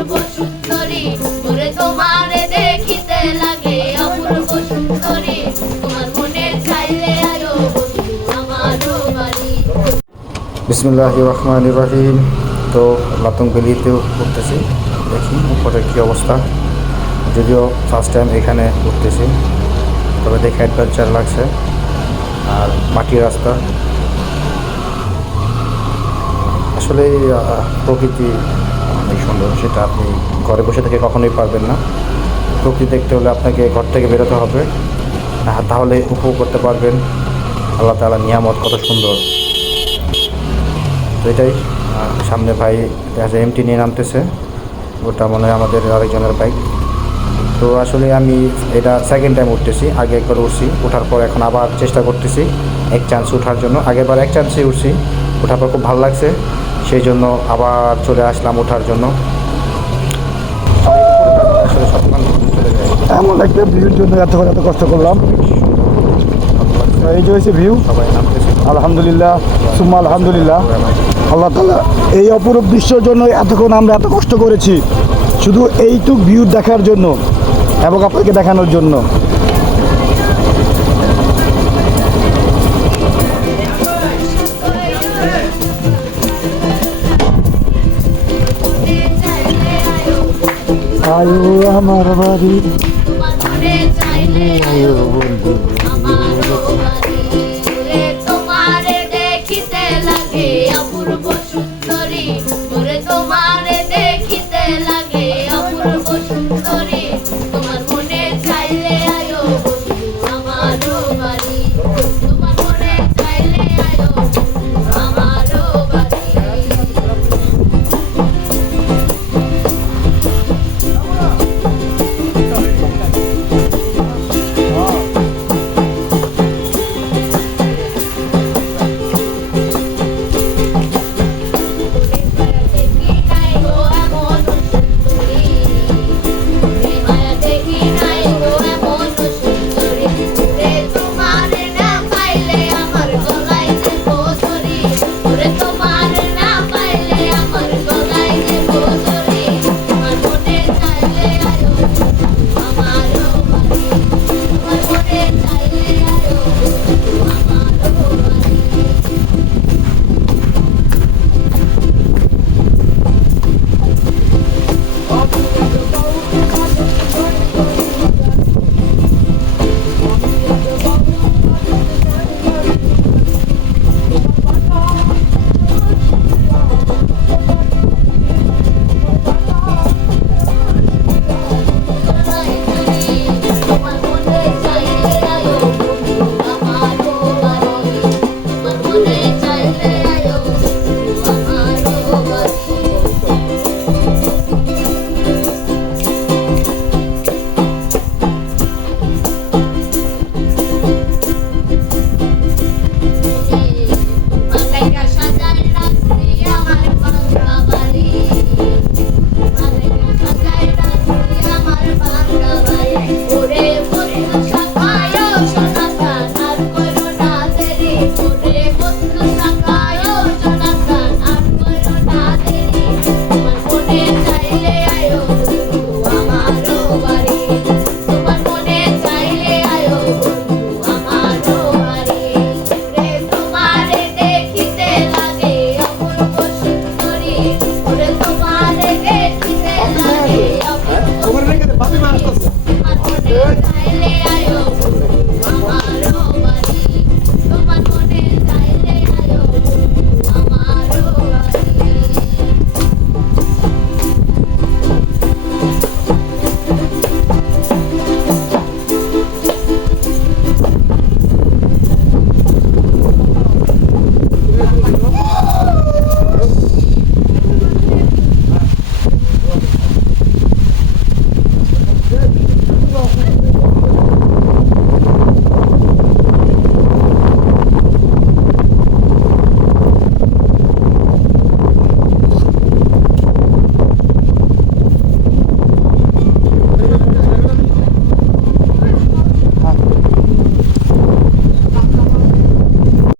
অপূর্ব সুন্দরী, ওরে তোমারে দেখিতে লাগে অপূর্ব সুন্দরী, তোমার মনে চাইলে আয়ো বন্ধু আমারও বাড়ি। বিসমিল্লাহির রহমানির রহিম। তো লাতুং ভ্যালিতেও উঠতেছি, দেখি উপরে কী অবস্থা। যদিও ফার্স্ট টাইম এখানে উঠতেছি, তবে দেখে অ্যাডভেঞ্চার লাগছে। আর মাটির রাস্তা, আসলে প্রকৃতি অনেক সুন্দর, সেটা আপনি ঘরে বসে থেকে কখনোই পারবেন না। প্রকৃতি দেখতে হলে আপনাকে ঘর থেকে বেরোতে হবে, তাহলে উপভোগ করতে পারবেন আল্লাহ তাআলার নিয়ামত কত সুন্দর। তো এটাই, সামনে ভাই এমটি নিয়ে নামতেছে, ওটা মনে হয় আমাদের আরেকজনের বাইক। তো আসলে আমি এটা সেকেন্ড টাইম উঠতেছি, আগে একবার উঠছি, ওঠার পর এখন আবার চেষ্টা করতেছি এক চান্স ওঠার জন্য। আগেরবার এক চান্সে উঠছি, ওঠার পর খুব ভালো লাগছে, সেই জন্য আবার চলে আসলাম ওঠার জন্য। আসলে সবখান চলে যায়, এমন একটা ভিউর জন্য এত কষ্ট করলাম। এই যে হয়েছে ভিউ, সবাই নামতেছে। আলহামদুলিল্লাহ, সুম্মা আলহামদুলিল্লাহ। আল্লাহ তাআলা এই অপরূপ দৃশ্যের জন্য এতক্ষণ আমরা এত কষ্ট করেছি, শুধু এইটুক ভিউ দেখার জন্য এবং আপনাকে দেখানোর জন্য। আয়ো আমার বাড়ি, তোমার মনে চাইলে আয়ো বন্ধু আমারও বাড়ি, ওরে তোমারে দেখিতে লাগে অপূর্ব সুন্দরী, ওরে তোমারে দেখিতে লাগে অপূর্ব সুন্দরী, তোমার মনে চাইলে আয়ো বন্ধু আমারও বাড়ি, তোমার মনে চাইলে আয়ো বন্ধু আমারও বাড়ি। তোমার রেখে দে, বাপি মানুষ আছে।